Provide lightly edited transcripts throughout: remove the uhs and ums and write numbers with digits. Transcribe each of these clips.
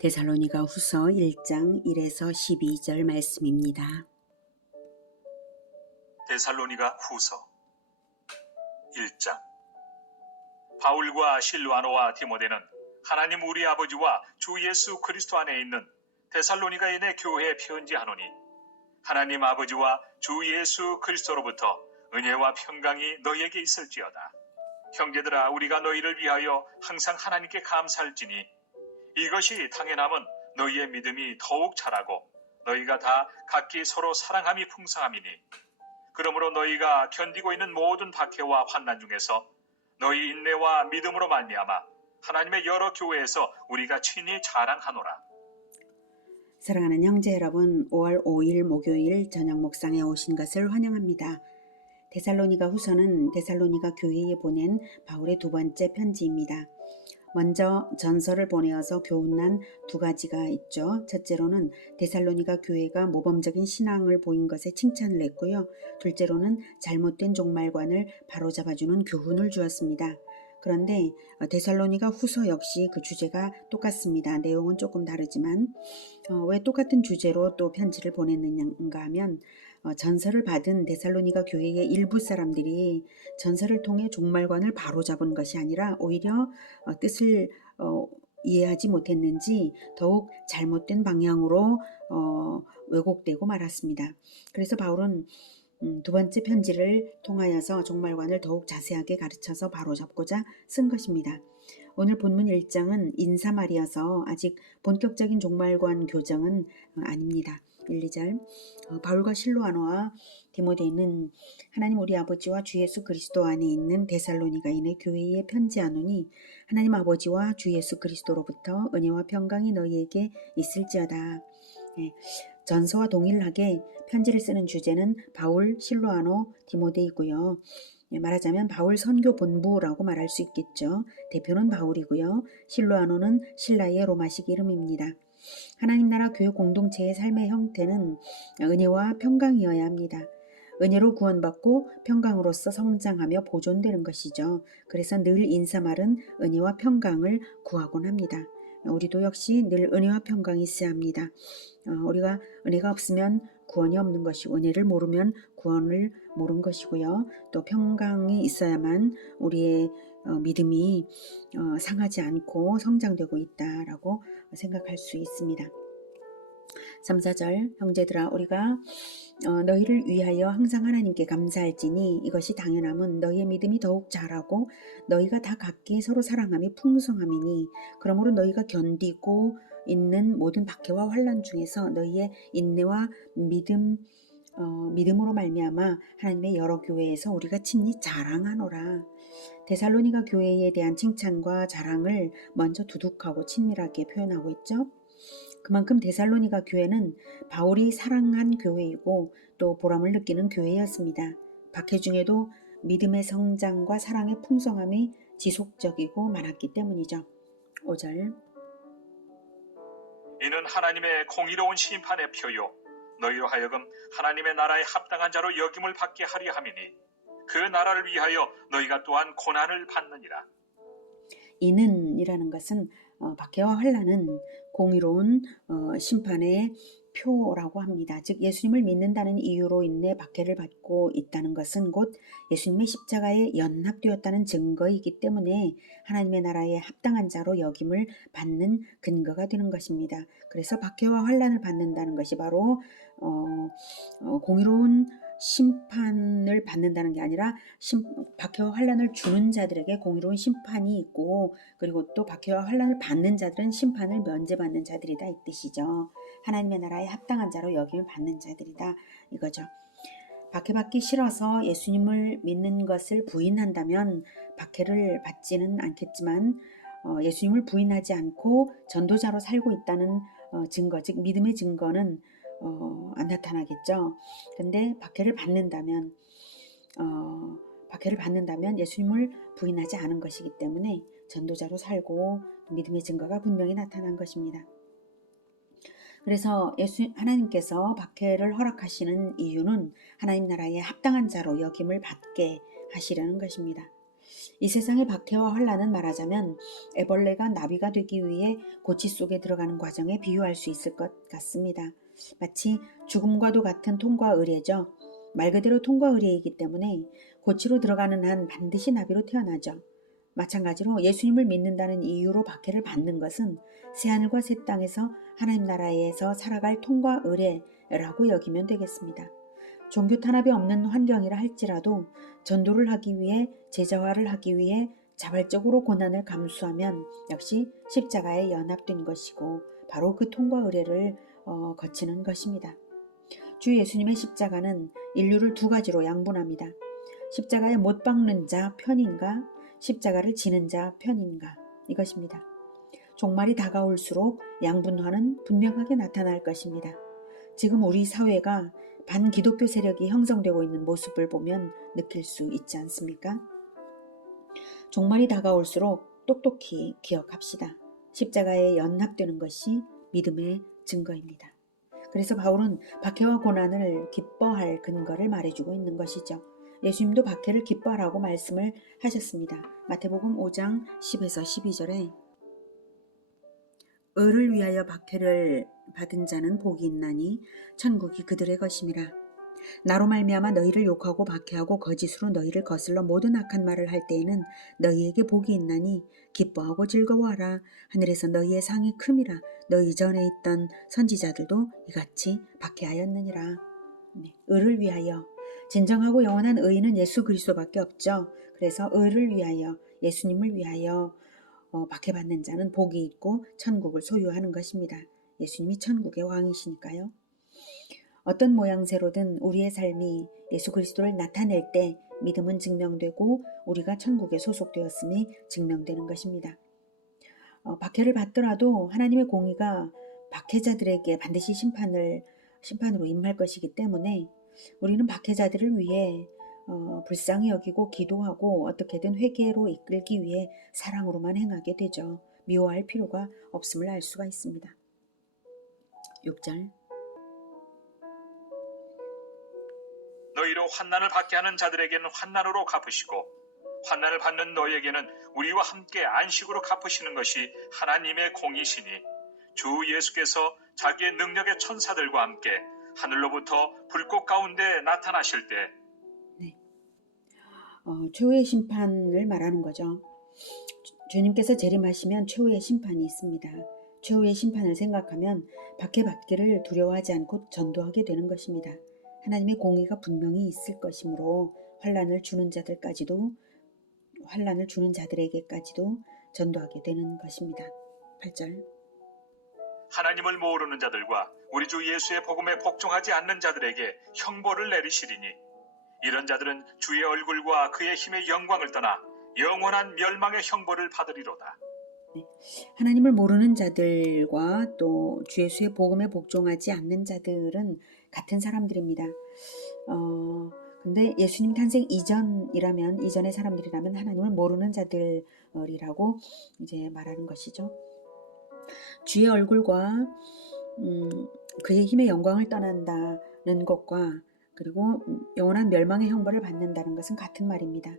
데살로니가 후서 1장 1에서 12절 말씀입니다. 데살로니가 후서 1장. 바울과 실와노와 디모데는 하나님 우리 아버지와 주 예수 그리스도 안에 있는 데살로니가인의 교회에 편지하노니, 하나님 아버지와 주 예수 그리스도로부터 은혜와 평강이 너희에게 있을지어다. 형제들아, 우리가 너희를 위하여 항상 하나님께 감사할지니 이것이 당연함은 너희의 믿음이 더욱 자라고 너희가 다 각기 서로 사랑함이 풍성함이니, 그러므로 너희가 견디고 있는 모든 박해와 환난 중에서 너희 인내와 믿음으로 말미암아 하나님의 여러 교회에서 우리가 친히 자랑하노라. 사랑하는 형제 여러분, 5월 5일 목요일 저녁 목상에 오신 것을 환영합니다. 데살로니가 후서는 데살로니가 교회에 보낸 바울의 두 번째 편지입니다. 먼저 전서를 보내어서 교훈난 두 가지가 있죠. 첫째로는 데살로니가 교회가 모범적인 신앙을 보인 것에 칭찬을 했고요. 둘째로는 잘못된 종말관을 바로잡아주는 교훈을 주었습니다. 그런데 데살로니가 후서 역시 그 주제가 똑같습니다. 내용은 조금 다르지만 왜 똑같은 주제로 또 편지를 보냈는가 하면 전서를 받은 데살로니가 교회의 일부 사람들이 전서를 통해 종말관을 바로잡은 것이 아니라 오히려 뜻을 이해하지 못했는지 더욱 잘못된 방향으로 왜곡되고 말았습니다. 그래서 바울은 두 번째 편지를 통하여서 종말관을 더욱 자세하게 가르쳐서 바로잡고자 쓴 것입니다. 오늘 본문 1장은 인사말이어서 아직 본격적인 종말관 교정은 아닙니다. 1, 2절. 바울과 실로아노와 디모데는 하나님 우리 아버지와 주 예수 그리스도 안에 있는 데살로니가인의 교회에 편지하노니, 하나님 아버지와 주 예수 그리스도로부터 은혜와 평강이 너희에게 있을지어다. 전서와 동일하게 편지를 쓰는 주제는 바울, 실로아노, 디모데이고요. 말하자면 바울 선교 본부라고 말할 수 있겠죠. 대표는 바울이고요. 실로아노는 신라의 로마식 이름입니다. 하나님 나라 교회 공동체의 삶의 형태는 은혜와 평강이어야 합니다. 은혜로 구원받고 평강으로서 성장하며 보존되는 것이죠. 그래서 늘 인사말은 은혜와 평강을 구하곤 합니다. 우리도 역시 늘 은혜와 평강이 있어야 합니다. 우리가 은혜가 없으면 구원이 없는 것이고, 은혜를 모르면 구원을 모르는 것이고요. 또 평강이 있어야만 우리의 믿음이 상하지 않고 성장되고 있다라고 생각할 수 있습니다. 3, 4절. 형제들아, 우리가 너희를 위하여 항상 하나님께 감사할지니 이것이 당연함은 너희의 믿음이 더욱 자라고 너희가 다 각기 서로 사랑함이 풍성함이니, 그러므로 너희가 견디고 있는 모든 박해와 환난 중에서 너희의 인내와 믿음으로 말미암아 하나님의 여러 교회에서 우리가 친히 자랑하노라. 데살로니가 교회에 대한 칭찬과 자랑을 먼저 두둑하고 친밀하게 표현하고 있죠. 그만큼 데살로니가 교회는 바울이 사랑한 교회이고 또 보람을 느끼는 교회였습니다. 박해 중에도 믿음의 성장과 사랑의 풍성함이 지속적이고 많았기 때문이죠. 5절. 이는 하나님의 공의로운 심판의 표요 너희로 하여금 하나님의 나라에 합당한 자로 여김을 받게 하려 함이니, 그 나라를 위하여 너희가 또한 고난을 받느니라. 이는 이라는 것은 박해와 환난은 공의로운 심판의 표라고 합니다. 즉 예수님을 믿는다는 이유로 인해 박해를 받고 있다는 것은 곧 예수님의 십자가에 연합되었다는 증거이기 때문에 하나님의 나라에 합당한 자로 여김을 받는 근거가 되는 것입니다. 그래서 박해와 환난을 받는다는 것이 바로 공의로운 심판을 받는다는 게 아니라 박해와 환난을 주는 자들에게 공의로운 심판이 있고, 그리고 또 박해와 환난을 받는 자들은 심판을 면제받는 자들이다, 이 뜻이죠. 하나님의 나라에 합당한 자로 여김을 받는 자들이다, 이거죠. 박해받기 싫어서 예수님을 믿는 것을 부인한다면 박해를 받지는 않겠지만, 예수님을 부인하지 않고 전도자로 살고 있다는 증거, 즉 믿음의 증거는 안 나타나겠죠. 근데 박해를 받는다면 예수님을 부인하지 않은 것이기 때문에 전도자로 살고 믿음의 증거가 분명히 나타난 것입니다. 그래서 하나님께서 박해를 허락하시는 이유는 하나님 나라에 합당한 자로 여김을 받게 하시려는 것입니다. 이 세상의 박해와 환란은 말하자면 애벌레가 나비가 되기 위해 고치 속에 들어가는 과정에 비유할 수 있을 것 같습니다. 마치 죽음과도 같은 통과 의례죠. 말 그대로 통과 의례이기 때문에 고치로 들어가는 한 반드시 나비로 태어나죠. 마찬가지로 예수님을 믿는다는 이유로 박해를 받는 것은 새하늘과 새 땅에서 하나님 나라에서 살아갈 통과 의례라고 여기면 되겠습니다. 종교 탄압이 없는 환경이라 할지라도 전도를 하기 위해 제자화를 하기 위해 자발적으로 고난을 감수하면 역시 십자가에 연합된 것이고 바로 그 통과 의례를 거치는 것입니다. 주 예수님의 십자가는 인류를 두 가지로 양분합니다. 십자가에 못 박는 자 편인가, 십자가를 지는 자 편인가, 이것입니다. 종말이 다가올수록 양분화는 분명하게 나타날 것입니다. 지금 우리 사회가 반기독교 세력이 형성되고 있는 모습을 보면 느낄 수 있지 않습니까? 종말이 다가올수록 똑똑히 기억합시다. 십자가에 연합되는 것이 믿음의 증거입니다. 그래서 바울은 박해와 고난을 기뻐할 근거를 말해주고 있는 것이죠. 예수님도 박해를 기뻐하라고 말씀을 하셨습니다. 마태복음 5장 10에서 12절에 의를 위하여 박해를 받은 자는 복이 있나니 천국이 그들의 것임이라. 나로 말미암아 너희를 욕하고 박해하고 거짓으로 너희를 거슬러 모든 악한 말을 할 때에는 너희에게 복이 있나니 기뻐하고 즐거워하라. 하늘에서 너희의 상이 큼이라. 너희 전에 있던 선지자들도 이같이 박해하였느니라. 의를 위하여, 진정하고 영원한 의인은 예수 그리스도밖에 없죠. 그래서 의를 위하여, 예수님을 위하여 박해받는 자는 복이 있고 천국을 소유하는 것입니다. 예수님이 천국의 왕이시니까요. 어떤 모양새로든 우리의 삶이 예수 그리스도를 나타낼 때 믿음은 증명되고 우리가 천국에 소속되었음이 증명되는 것입니다. 박해를 받더라도 하나님의 공의가 박해자들에게 반드시 심판으로 임할 것이기 때문에 우리는 박해자들을 위해 불쌍히 여기고 기도하고 어떻게든 회개로 이끌기 위해 사랑으로만 행하게 되죠. 미워할 필요가 없음을 알 수가 있습니다. 6절 너희로 환난을 받게 하는 자들에게는 환난으로 갚으시고 환난을 받는 너희에게는 우리와 함께 안식으로 갚으시는 것이 하나님의 공이시니 주 예수께서 자기의 능력의 천사들과 함께 하늘로부터 불꽃 가운데 나타나실 때 최후의 심판을 말하는 거죠. 주님께서 재림하시면 최후의 심판이 있습니다. 최후의 심판을 생각하면 박해받기를 두려워하지 않고 전도하게 되는 것입니다. 하나님의 공의가 분명히 있을 것이므로 환난을 주는 자들에게까지도 전도하게 되는 것입니다. 8절 하나님을 모르는 자들과 우리 주 예수의 복음에 복종하지 않는 자들에게 형벌을 내리시리니 이런 자들은 주의 얼굴과 그의 힘의 영광을 떠나 영원한 멸망의 형벌을 받으리로다. 하나님을 모르는 자들과 또 주 예수의 복음에 복종하지 않는 자들은 같은 사람들입니다. 근데 예수님 탄생 이전의 사람들이라면 하나님을 모르는 자들이라고 이제 말하는 것이죠. 주의 얼굴과 그의 힘의 영광을 떠난다는 것과 그리고 영원한 멸망의 형벌을 받는다는 것은 같은 말입니다.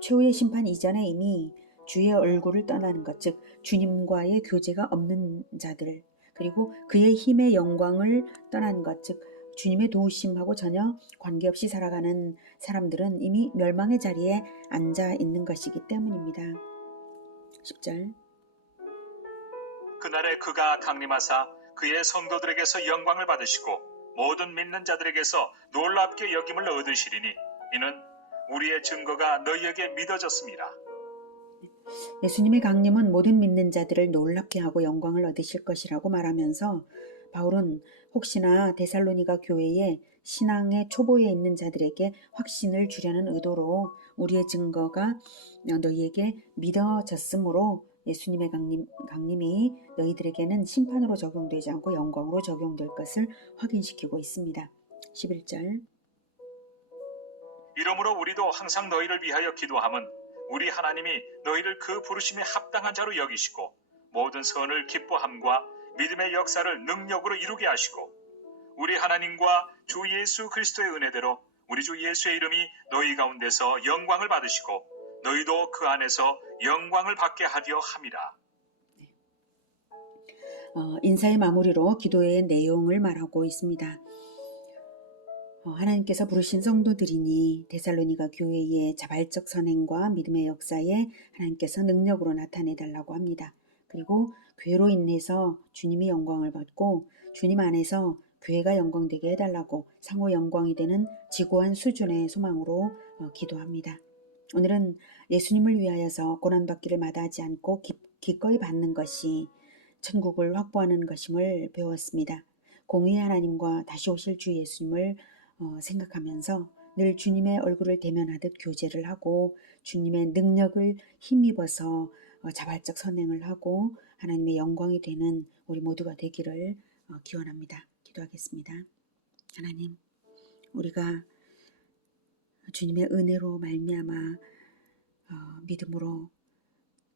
최후의 심판 이전에 이미 주의 얼굴을 떠나는 것, 즉 주님과의 교제가 없는 자들, 그리고 그의 힘의 영광을 떠나는 것, 즉 주님의 도우심하고 전혀 관계없이 살아가는 사람들은 이미 멸망의 자리에 앉아 있는 것이기 때문입니다. 10절 그날에 그가 강림하사 그의 성도들에게서 영광을 받으시고 모든 믿는 자들에게서 놀랍게 여김을 얻으시리니 이는 우리의 증거가 너희에게 믿어졌습니다. 예수님의 강림은 모든 믿는 자들을 놀랍게 하고 영광을 얻으실 것이라고 말하면서 바울은 혹시나 데살로니가 교회에 신앙의 초보에 있는 자들에게 확신을 주려는 의도로 우리의 증거가 너희에게 믿어졌으므로 예수님의 강림이 너희들에게는 심판으로 적용되지 않고 영광으로 적용될 것을 확인시키고 있습니다. 11절 이러므로 우리도 항상 너희를 위하여 기도함은 우리 하나님이 너희를 그 부르심에 합당한 자로 여기시고 모든 선을 기뻐함과 믿음의 역사를 능력으로 이루게 하시고 우리 하나님과 주 예수 그리스도의 은혜대로 우리 주 예수의 이름이 너희 가운데서 영광을 받으시고 너희도 그 안에서 영광을 받게 하려 함이라. 인사의 마무리로 기도의 내용을 말하고 있습니다. 하나님께서 부르신 성도들이니 데살로니가 교회의 자발적 선행과 믿음의 역사에 하나님께서 능력으로 나타내달라고 합니다. 그리고 교회로 인해서 주님이 영광을 받고 주님 안에서 교회가 영광되게 해달라고 상호 영광이 되는 지고한 수준의 소망으로 기도합니다. 오늘은 예수님을 위하여서 고난받기를 마다하지 않고 기꺼이 받는 것이 천국을 확보하는 것임을 배웠습니다. 공의의 하나님과 다시 오실 주 예수님을 생각하면서 늘 주님의 얼굴을 대면하듯 교제를 하고 주님의 능력을 힘입어서 자발적 선행을 하고 하나님의 영광이 되는 우리 모두가 되기를 기원합니다. 기도하겠습니다. 하나님, 우리가 주님의 은혜로 말미암아 믿음으로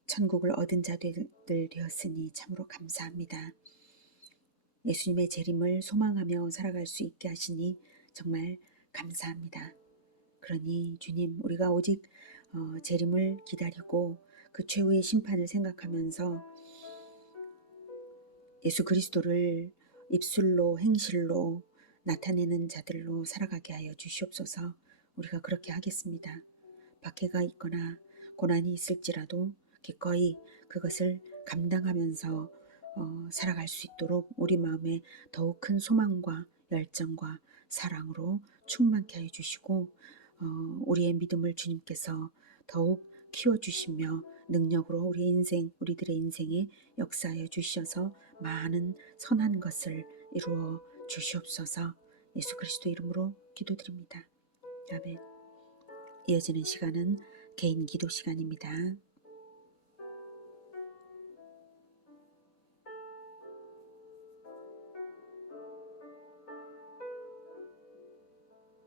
천국을 얻은 자들 되었으니 참으로 감사합니다. 예수님의 재림을 소망하며 살아갈 수 있게 하시니 정말 감사합니다. 그러니 주님, 우리가 오직 재림을 기다리고 그 최후의 심판을 생각하면서 예수 그리스도를 입술로 행실로 나타내는 자들로 살아가게 하여 주시옵소서. 우리가 그렇게 하겠습니다. 박해가 있거나 고난이 있을지라도 기꺼이 그것을 감당하면서 살아갈 수 있도록 우리 마음에 더욱 큰 소망과 열정과 사랑으로 충만케 해주시고 우리의 믿음을 주님께서 더욱 키워주시며 능력으로 우리들의 인생에 역사하여 주셔서 많은 선한 것을 이루어 주시옵소서. 예수 그리스도 이름으로 기도드립니다. 아멘. 이어지는 시간은 개인 기도 시간입니다.